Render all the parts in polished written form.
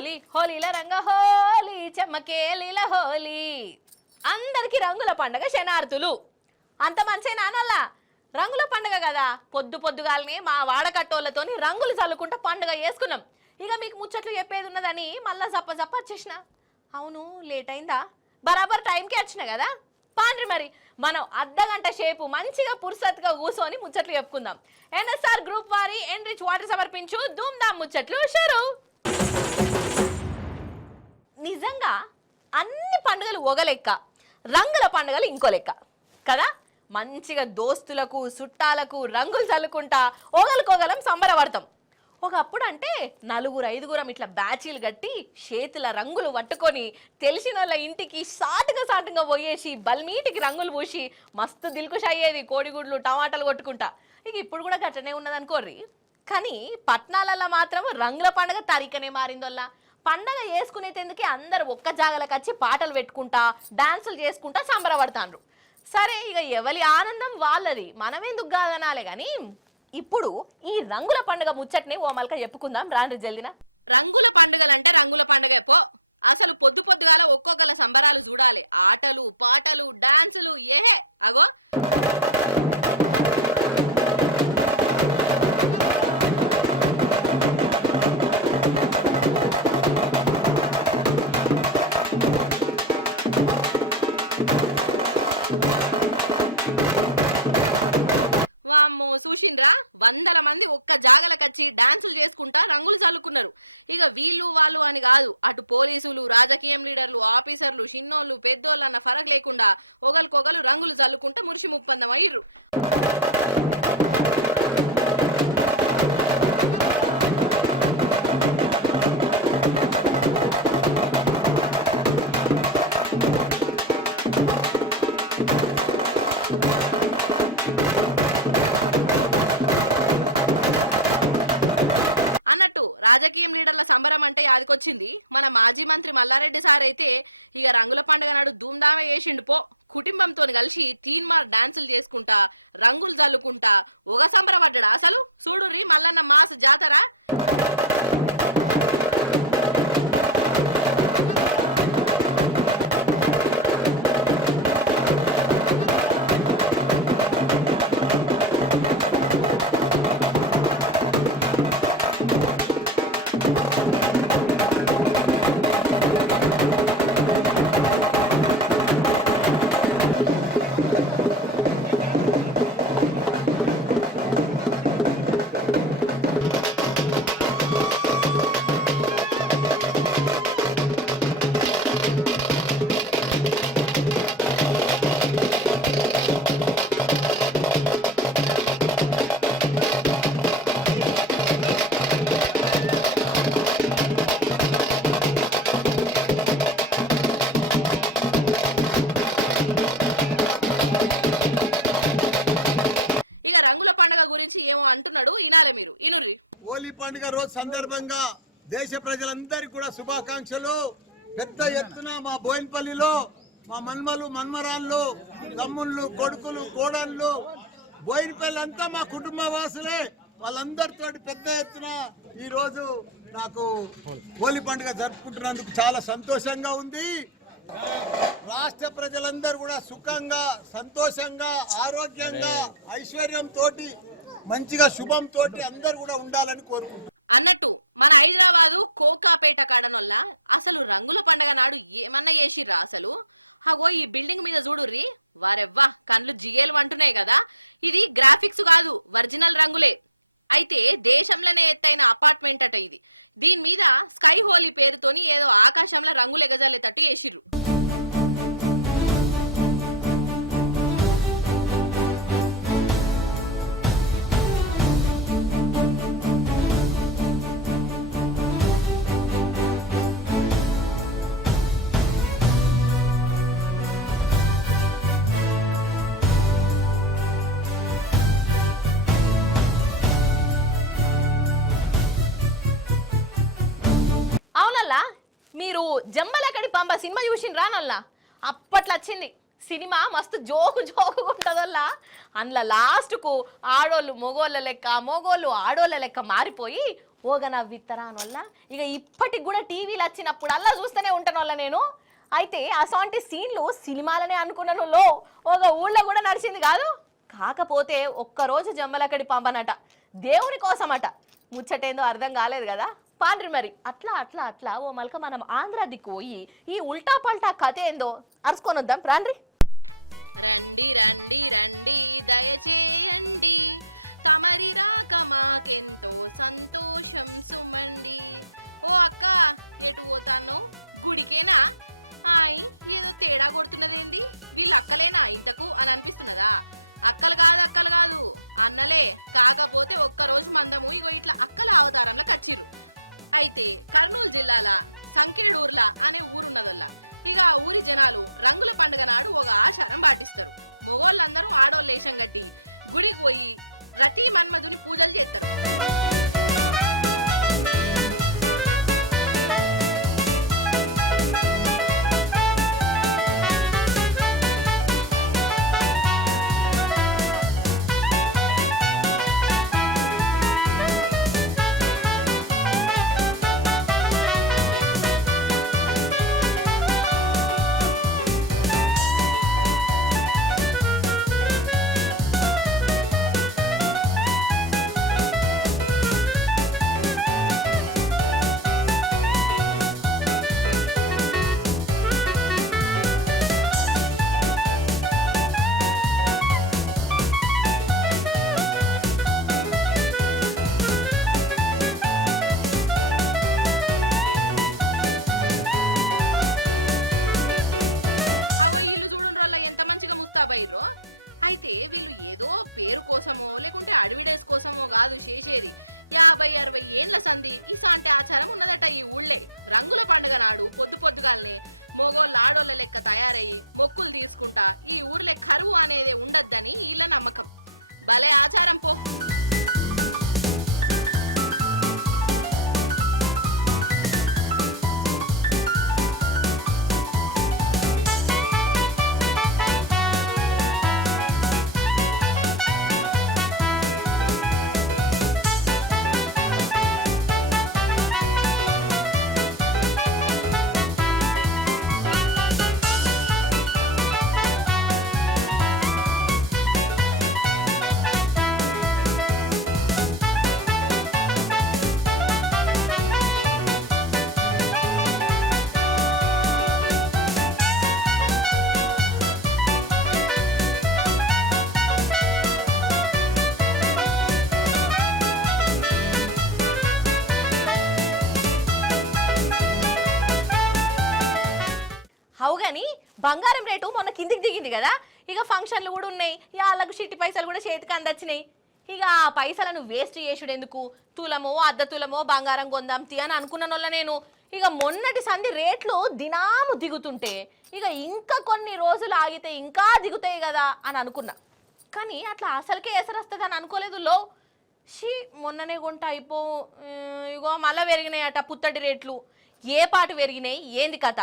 హోలీ హోలీల రంగ హోలీ చెమ్మకేలీల హోలీ. అందరికి రంగుల పండగ శనార్థులు. అంత మంచి నానల్లా రంగుల పండుగ కదా, పొద్దు పొద్దుగాలనే మా వాడకట్టోళ్ళతోని రంగులు చల్లుకుంటా పండుగ చేసుకున్నాం. ఇక మీకు ముచ్చట్లు చెప్పేది ఉన్నదని మళ్ళా జప్ప వచ్చేసిన. అవును లేట్ అయిందా? బరాబర్ టైంకి వచ్చిన కదా. పాండ్రి మరి మనం అర్ధగంట సేపు మంచిగా పుర్సత్గా కూర్చొని ముచ్చట్లు చెప్పుకుందాం. ఎన్ఎస్ఆర్ గ్రూప్ వారి ఎన్రిచ్ వాటర్ సమర్పించు ధూమ్ధామ్ ముచ్చట్లు షురు. నిజంగా అన్ని పండుగలు ఒక లెక్క, రంగుల పండుగలు ఇంకో లెక్క కదా. మంచిగా దోస్తులకు చుట్టాలకు రంగులు చల్లుకుంటా ఒకరికొగలం సంబరపడతాం. ఒకప్పుడు అంటే నలుగురు ఐదుగురం ఇట్లా బ్యాచీలు కట్టి చేతుల రంగులు పట్టుకొని తెలిసిన వాళ్ళ ఇంటికి సాటుగా పోయేసి బల్మీటికి రంగులు పూసి మస్తు దిల్కుష్ అయ్యేది, కోడిగుడ్లు టమాటాలు కొట్టుకుంటా. ఇక ఇప్పుడు కూడా గట్టనే ఉన్నదనుకోర్రి. కానీ పట్నాలలో మాత్రం రంగుల పండుగ తరికనే మారిందోల్లా. పండగ చేసుకునేందుకే అందరు ఒక్క జాగలకు వచ్చి పాటలు పెట్టుకుంటా డాన్సులు చేసుకుంటా సంబరపడతాండ్రు. సరే ఇక ఎవరి ఆనందం వాళ్ళది, మనమెందుకు కాదనాలే. కానీ ఇప్పుడు ఈ రంగుల పండుగ ముచ్చట్ని ఓ మల్క చెప్పుకుందాం రాండ్రి జల్దిన. రంగుల పండుగలంటే రంగుల పండుగ ఎప్పో అసలు పొద్దు పొద్దుగాల ఒక్కొక్కల సంబరాలు చూడాలి. ఆటలు పాటలు డాన్సులు ఏహే అగో. చూసిండ్రా, వందల మంది ఒక్క జాగలకచ్చి డాన్సులు చేసుకుంటా రంగులు చల్లుకున్నారు. ఇక వీళ్ళు వాళ్ళు అని కాదు, అటు పోలీసులు రాజకీయం లీడర్లు ఆఫీసర్లు చిన్నోళ్ళు పెద్దోళ్ళు అన్న ఫరక్ లేకుండా ఒకరికొకరు రంగులు చల్లుకుంటా మురిసి ముప్పందం అయ్యిర్రు. రాజకీయం లీడర్ల సంబరం అంటే యాదికొచ్చింది మన మాజీ మంత్రి మల్లారెడ్డి సార్. అయితే ఇక రంగుల పండుగ నాడు ధూమ్ధామే చేసిండు పో. కుటుంబంతో కలిసి తీన్మార్ డాన్సులు చేసుకుంటా రంగులు చల్లుకుంటా ఒక సంబరపడ్డా. అసలు చూడుర్రి మల్లన్న మాస్ జాతర. హోలీ పండుగ రోజు సందర్భంగా దేశ ప్రజలందరికీ కూడా శుభాకాంక్షలు. పెద్ద ఎత్తున మా బోయినపల్లిలో మా మన్మలు మన్మరాళ్ళు తమ్ముళ్ళు కొడుకులు కోడళ్ళు బోయినపల్లి అంతా మా కుటుంబ వాసులే. వాళ్ళందరితో పెద్ద ఎత్తున ఈ రోజు నాకు హోలీ పండుగ జరుపుకుంటున్నందుకు చాలా సంతోషంగా ఉంది. రాష్ట్ర ప్రజలందరూ కూడా సుఖంగా సంతోషంగా ఆరోగ్యంగా ఐశ్వర్యంతో మంచిగా శుభంతో అందరు కూడా ఉండాలని కోరుకుంటున్నాను. అన్నట్టు మన హైదరాబాదు కోకాపేట కాడనొల్ల అసలు రంగుల పండగ నాడు ఏమన్నా చేసిర్రా అసలు? అగో ఈ బిల్డింగ్ మీద చూడుర్రి, వారెవ్వా కళ్ళు జిగేలు అంటున్నాయి కదా. ఇది గ్రాఫిక్స్ కాదు, ఒరిజినల్ రంగులే. అయితే దేశంలోనే ఎత్తైన అపార్ట్మెంట్ అట ఇది. దీని మీద స్కై హోలీ పేరుతోని ఏదో ఆకాశంలో రంగులు ఎగజల్లేటట్టు చేసిర్రు. మీరు జంబలకడి పంబ సినిమా చూసిండ్రా నల్లా? అప్పట్లో వచ్చింది సినిమా, మస్తు జోకుకుంటుందల్లా. అందులో లాస్ట్కు ఆడోళ్ళు మొగోళ్ళ లెక్క మొగోళ్ళు ఆడోళ్ళ లెక్క మారిపోయి ఓగ నవ్విత్తరా అనొల్ల ఇక ఇప్పటికి కూడా టీవీలు వచ్చినప్పుడు అలా చూస్తూనే ఉంటాను వల్ల నేను. అయితే అసొంటి సీన్లు సినిమాలనే అనుకున్నాను లో ఒక ఊళ్ళో కూడా నడిచింది కాదు. కాకపోతే ఒక్కరోజు జమ్మలకడి పంపనట దేవుని కోసమట. ముచ్చటేందో అర్థం కాలేదు కదా, పాండ్రి మరి. అట్లా అట్లా అట్లా ఓ మలక మనం ఆంధ్ర దిక్కు పోయి ఈ ఉల్టా పల్టా కథ ఏందో అరుచుకొని వద్దాం రాండ్రి. రండి రండి రండి దయచేయండి తమరి రాక మాకెంతో సంతోషం సుమండి. ఓ అక్క ఎటు పోతాను? గుడికేనా? హాయ్ ఏదో తేడా కొడుతున్నదేంది? వీళ్ళు అక్కలేనా ఇంతకు అని అనిపిస్తున్నదా? అక్కలు కాదు అన్నలే. కాకపోతే ఒక్కరోజు మందము ఇగో ఇట్లా అక్కల అవతారంలో కచ్చిరు. అయితే కర్నూలు జిల్లాల సంకిరడూర్ల అనే ఊరున్నదల్లా. ఇక ఆ ఊరి జనాలు రంగుల పండుగ నాడు ఒక ఆచారం పాటిస్తారు. మొగోళ్ళందరూ ఆడోళ్ళు వేషం కట్టి గుడికి పోయి ప్రతి మన్మధుని పూజలు చేస్తారు. మొగోళ్ళు ఆడోళ్ళ లెక్క తయారయ్యి మొక్కులు తీసుకుంటా ఈ ఊర్లే కరువు అనేది ఉండద్దని వీళ్ళ నమ్మకం. భలే ఆచారం పో. అవుగాని బంగారం రేటు మొన్న కిందికి దిగింది కదా, ఇక ఫంక్షన్లు కూడా ఉన్నాయి, వాళ్ళకు చిట్టి పైసలు కూడా చేతికి అందచ్చినాయి. ఇక ఆ పైసలను వేస్ట్ చేసుడు ఎందుకు, తులమో అర్ధ తులమో బంగారం కొందాం తీ అని అనుకున్నాను వల్ల నేను. ఇక మొన్నటి సంధి రేట్లు దినాము దిగుతుంటే ఇక ఇంకా కొన్ని రోజులు ఆగితే ఇంకా దిగుతాయి కదా అని అనుకున్నా. కానీ అట్లా అసలుకే ఎసరొస్తుంది అని అనుకోలేదు లో. మొన్ననే కొంట అయిపో ఇగో మళ్ళా పెరిగినాయట పుత్తడి రేట్లు. ఏ పాటు పెరిగినాయి ఏంది కథ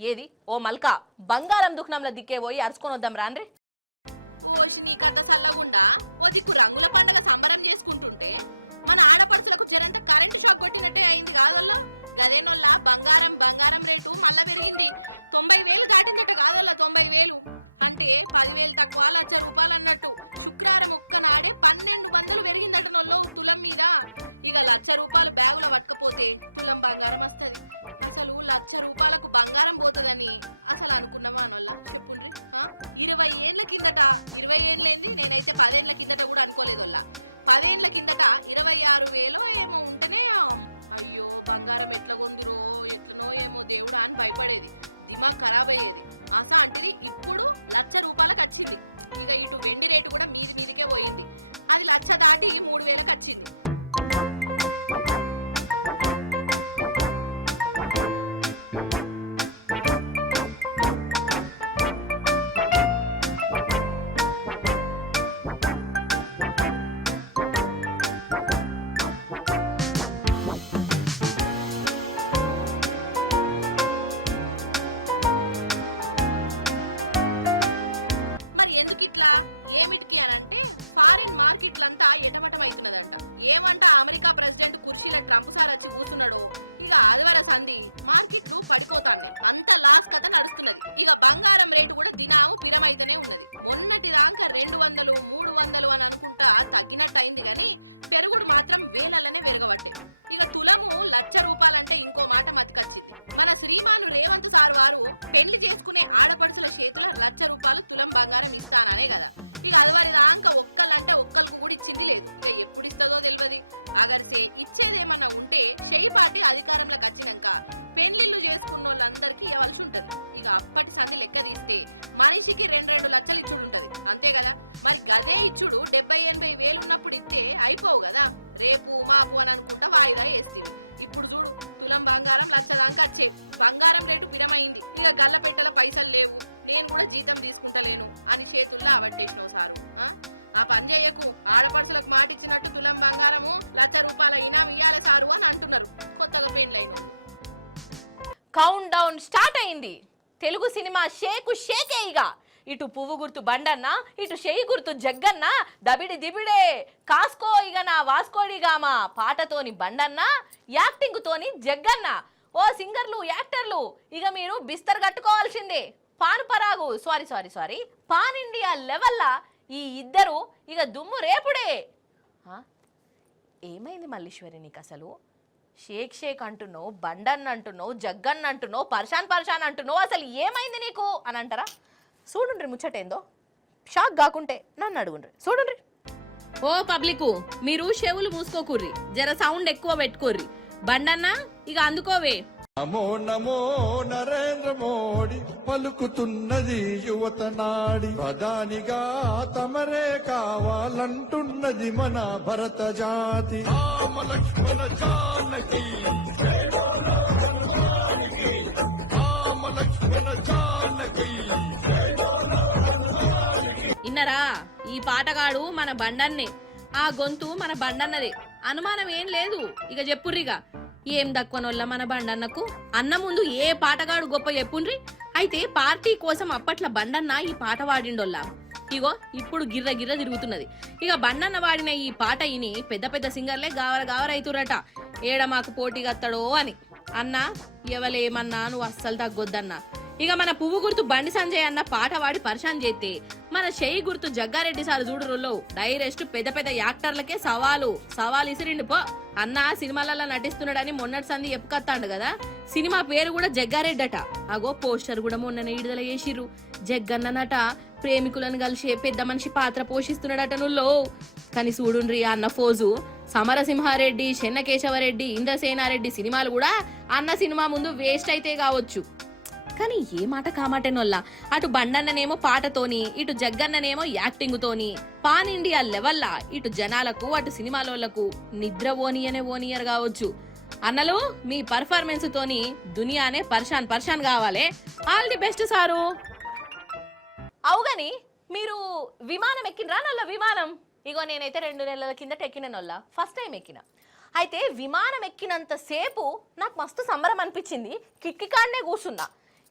ఏది? ఓ మల్కా బంగారం దుకాణంలో దిక్కే పోయి అరుచుకొని వద్దాం రాండ్రి. ఓషి నీ కథ సల్లగుండా ఓ దిక్కు రంగుల పండుగ సంబరం చేసుకుంటుంటే మన ఆడపడుచులకు జరంట కరెంటు షాక్ కొట్టినట్టే అయింది కాదల్లా. గదేనొల్ల బంగారం రేటు మళ్ళా పెరిగింది. 90,000 దాటిందట కాదల్లా. 90,000 అంటే 10,000 తక్కువ ₹1,00,000 అన్నట్టు. శుక్రవారం ఒక్కనాడే 1200 పెరిగిందట నొల్లో తులం మీద. ఇక ₹1,00,000 బ్యాగులు పట్టకపోతే తులం బంగారం వస్తుంది. అసలు ₹1,00,000 బంగారం పోతుందని అసలు అనుకున్నామా అనొల్ల చెప్పుండ్రి. 20 ఏళ్ల కిందట, 20 ఏళ్ళేంది నేనైతే 10 ఏళ్ల కిందట కూడా అనుకోలేదు. 10 ఏళ్ల కిందట 26,000 ఏమో ఉంటేనే అయ్యో బంగారం ఎట్లా కొందురో ఎట్లనో ఏమో దేవుడు అని భయపడేది, దిమాగ్ ఖరాబ్ అయ్యేది. అసలు అంటే ఇప్పుడు ₹1,00,000 వచ్చింది. ఇక ఇటు వెండి రేటు కూడా మీదికే పోయింది. అది 1,00,000 దాటి 3,000 వచ్చింది. ఏ ఇచ్చుడు 70-80 వేలు ఉన్నప్పుడు ఇస్తే అయిపోవు కదా, రేపు మాపు అని అనుకుంటా వాయిదా వేస్తుంది. ఇప్పుడు చూడు తులం బంగారం లక్ష దాకా వచ్చేది, బంగారం రేటు విరమైంది. ఇక గల్ల పెట్టల పైసలు లేవు, నేను కూడా జీతం తీసుకుంటలేను అని చేతుల్లో అవట్టేసినావు సారు. ఆ పని చేయకు, ఆడపడుచులకు మాట ఇచ్చినట్టు తులం బంగారము ₹1,00,000 ఇనాం ఇయ్యాలి సారు అని అంటున్నారు కొత్తగా పెళ్ళైనా. కౌంట్ డౌన్ స్టార్ట్ అయింది. తెలుగు సినిమా షేకే ఇక. ఇటు పువ్వు గుర్తు బండన్న, ఇటు షేయి గుర్తు జగ్గన్న, దబిడి దిబిడే కాస్కో ఇక నా వాస్కోడిగామా పాటతోని బండన్న, యాక్టింగ్ తోని జగ్గన్న. ఓ సింగర్లు యాక్టర్లు ఇక మీరు బిస్తర్ కట్టుకోవాల్సిందే. పాన్ పరాగు సారీ పాన్ ఇండియా లెవెల్లా ఈ ఇద్దరు ఇక దుమ్ము రేపుడే. ఏమైంది మల్లీశ్వరి నీకు అసలు? షేక్ అంటున్నావు, బండన్ అంటున్నావు, జగ్గన్ అంటున్నావు, పర్షాన్ అంటున్నావు, అసలు ఏమైంది నీకు అని అంటారా? చూడుండ్రి ముచ్చటేందో. షాక్ కాకుంటే నన్ను అడుగుండ్రి. చూడుండ్రి. ఓ పబ్లిక్, మీరు చెవులు మూసుకోకుర్రి, జర సౌండ్ ఎక్కువ పెట్టుకోర్రి. బండన్నా ఇక అందుకోవే. నమో నమో నరేంద్ర మోడీ పలుకుతున్నది యువత నాడి, ప్రధానిగా తమరే కావాలంటున్నది మన భరత జాతి. రామ లక్ష్మణ జానకి, రామ లక్ష్మణ జానకి. ఇన్నరా, ఈ పాటగాడు మన బండన్నే, ఆ గొంతు మన బండన్నదే, అనుమానం ఏం లేదు. ఇక చెప్పుర్రిగా ఏం దక్కువనొల్ల మన బండన్నకు. అన్న ముందు ఏ పాటగాడు గొప్ప చెప్పుండ్రి. అయితే పార్టీ కోసం అప్పట్ల బండన్న ఈ పాట వాడిండొల్లా. ఇగో ఇప్పుడు గిర్ర తిరుగుతున్నది. ఇక బండన్న వాడిన ఈ పాట ఇని పెద్ద సింగర్లే గావరైతురట, ఏడ మాకు పోటీగత్తడో అని. అన్నా ఎవలేమన్నా నువ్వు అస్సలు తగ్గొద్దన్నా. ఇక మన పువ్వు గుర్తు బండి సంజయ్ అన్న పాట వాడి పరిశాన్ చేస్తే, మన షేయి గుర్తు జగ్గారెడ్డి సార్ చూడురులో డైరెక్ట్ పెద్ద యాక్టర్లకే సవాలు ఇసిరిండి పో. అన్న సినిమాలలో నటిస్తున్నాడని మొన్నటి సంది చెప్పుకొత్తాడు కదా, సినిమా పేరు కూడా జగ్గారెడ్డి అట. అగో పోస్టర్ కూడా మొన్న విడుదల చేసిర్రు. జగ్గన్న నట ప్రేమికులను కలిసి పెద్ద మనిషి పాత్ర పోషిస్తున్నాడట నుల్లో. కానీ చూడుండ్రి అన్న ఫోజు. సమరసింహారెడ్డి, చెన్నకేశవరెడ్డి, ఇంద్రసేనారెడ్డి సినిమాలు కూడా అన్న సినిమా ముందు వేస్ట్ అయితే కావచ్చు. కానీ ఏ మాట కామాటేనోల్లా, అటు బండన్ననేమో పాటతోని, ఇటు జగ్గన్ననేమో యాక్టింగ్ తోని పాన్ ఇండియా లెవెల్లా ఇటు జనాలకు అటు సినిమాలోళ్లకు నిద్ర ఓనియర్ కావచ్చు. అన్నలు మీ పర్ఫార్మెన్స్ తోని దునియానే పర్షాన్ కావాలి. All the best sir. అవుగాని మీరు విమానం ఎక్కినరా నల్ల? విమానం ఇగో నేనైతే 2 నెలల కిందట ఎక్కిన నల్ల, ఫస్ట్ టైం ఎక్కిన. అయితే విమానం ఎక్కినంత సేపు నాకు మస్తు సంబరం అనిపించింది. కిటికీ కాడనే కూర్చున్నా.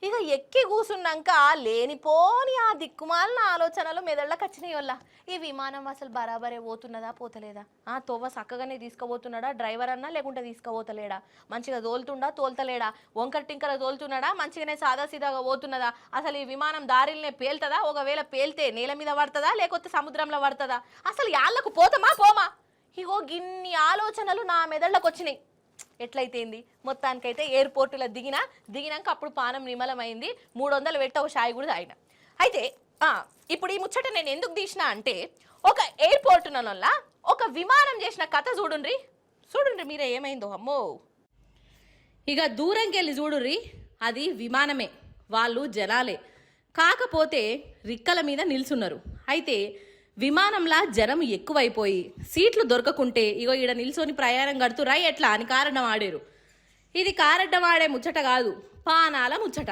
ఇక ఎక్కి కూర్చున్నాక లేనిపోని ఆ దిక్కుమాలిన ఆలోచనలు మెదళ్ళకి వచ్చినాయి వల్ల. ఈ విమానం అసలు బరాబరే పోతున్నదా పోతలేదా, తోవ చక్కగానే తీసుకుపోతున్నాడా డ్రైవర్ అన్నా, లేకుంటే తీసుకుపోతలేడా, మంచిగా తోల్తలేడా, వంకర టింకర తోలుతున్నాడా, మంచిగానే సాదాసీదాగా పోతున్నదా, అసలు ఈ విమానం దారిలోనే పేల్తదా, ఒకవేళ పేల్తే నేల మీద పడుతుందా లేకపోతే సముద్రంలో పడుతుందా, అసలు యాళ్ళకు పోమా. ఇగో గిన్ని ఆలోచనలు నా మెదళ్ళకు వచ్చినాయి. ఎట్లయితేంది మొత్తానికైతే ఎయిర్పోర్టులో దిగినాక అప్పుడు పానం నిమలమైంది. 300 పెట్ట ఒక షాయి కూడా తాగిన. అయితే ఇప్పుడు ఈ ముచ్చట నేను ఎందుకు తీసిన అంటే, ఒక ఎయిర్పోర్టునల్లా ఒక విమానం చేసిన కథ చూడుండ్రి మీరే ఏమైందో. అమ్మో ఇక దూరంకెళ్ళి చూడుర్రి, అది విమానమే, వాళ్ళు జనాలే, కాకపోతే రిక్కల మీద నిల్చున్నారు. అయితే విమానంలా జనం ఎక్కువైపోయి సీట్లు దొరకకుంటే ఇగో ఈడ నిల్చొని ప్రయాణం కడుతురా ఎట్లా అని కారణం ఆడారు. ఇది కారణం ఆడే ముచ్చట కాదు, పానాల ముచ్చట.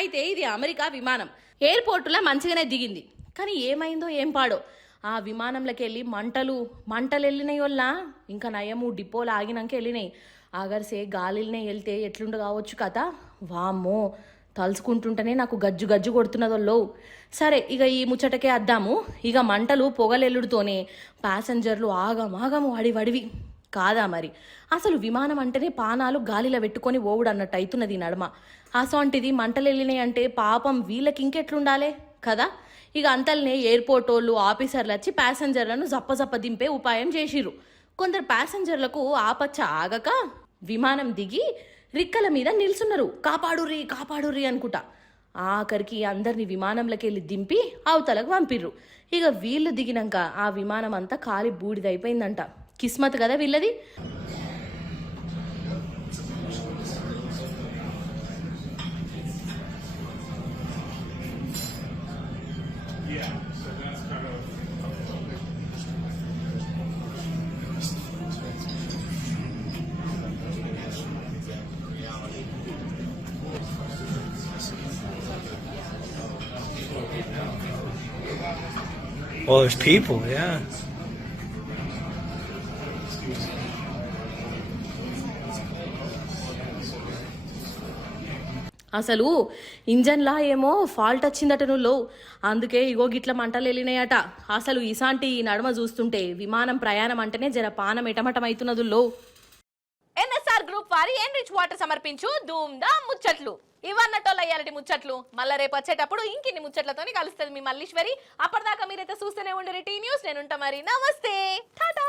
అయితే ఇది అమెరికా విమానం. ఎయిర్పోర్టులో మంచిగానే దిగింది, కానీ ఏమైందో ఏం పాడో ఆ విమానంలోకి వెళ్ళి మంటలు వెళ్ళినాయి వల్ల. ఇంకా నయము డిపోలు ఆగినాక వెళ్ళినాయి. ఆగర్సే గాలిలోనే వెళ్తే ఎట్లుండ కావచ్చు కదా. వామ్మో, తలుచుకుంటుంటేనే నాకు గజ్జు కొడుతున్నదోళ్ళు. సరే ఇక ఈ ముచ్చటకే అద్దాము. ఇక మంటలు పొగలెల్లుడుతోనే ప్యాసింజర్లు ఆగం వడివి కాదా మరి. అసలు విమానం అంటేనే పానాలు గాలిలో పెట్టుకొని ఓవుడు అన్నట్టు అవుతున్నది నడమ. అసొంటిది మంటలు వెళ్ళినాయి అంటే పాపం వీళ్ళకి ఇంకెట్లుండాలే కదా. ఇక అంతల్నే ఎయిర్పోర్ట్ వాళ్ళు ఆఫీసర్లు వచ్చి ప్యాసింజర్లను జప్ప దింపే ఉపాయం చేసిర్రు. కొందరు ప్యాసింజర్లకు ఆపచ్చ ఆగక విమానం దిగి రిక్కల మీద నిల్చున్నారు. కాపాడుర్రి అనుకుంటా. ఆఖరికి అందరిని విమానంలోకి వెళ్ళి దింపి అవతలకు పంపిర్రు. ఇక వీళ్ళు దిగినాక ఆ విమానం అంతా కాలి బూడిదైపోయిందంట. కిస్మత్ కదా వీళ్ళది. Well, there's people, yeah. అసలు ఇంజన్లా ఏమో ఫాల్ట్ వచ్చిందట నువ్వు, అందుకే ఇగో గిట్ల మంటలు వెళ్ళినాయట. అసలు ఇసాంటి నడుమ చూస్తుంటే విమానం ప్రయాణం అంటేనే జర పానం ఎటమటమవుతున్నదుల్లో. ఎన్ఎస్ఆర్ గ్రూప్ వారి ఎన్రిచ్ వాటర్ సమర్పించు ధూమ్ ధామ్ ముచ్చట్లు. ఇవన్నటోళ్ళ ఇయ్యాలటి ముచ్చట్లు. మళ్ళీ రేపు వచ్చేటప్పుడు ఇంకిన్ని ముచ్చట్లతోని కలుస్తుంది మీ మల్లీశ్వరి. అప్పటిదాకా మీరైతే చూస్తూనే ఉండరు టీ న్యూస్. నేనుంటా మరి. నమస్తే, టాటా.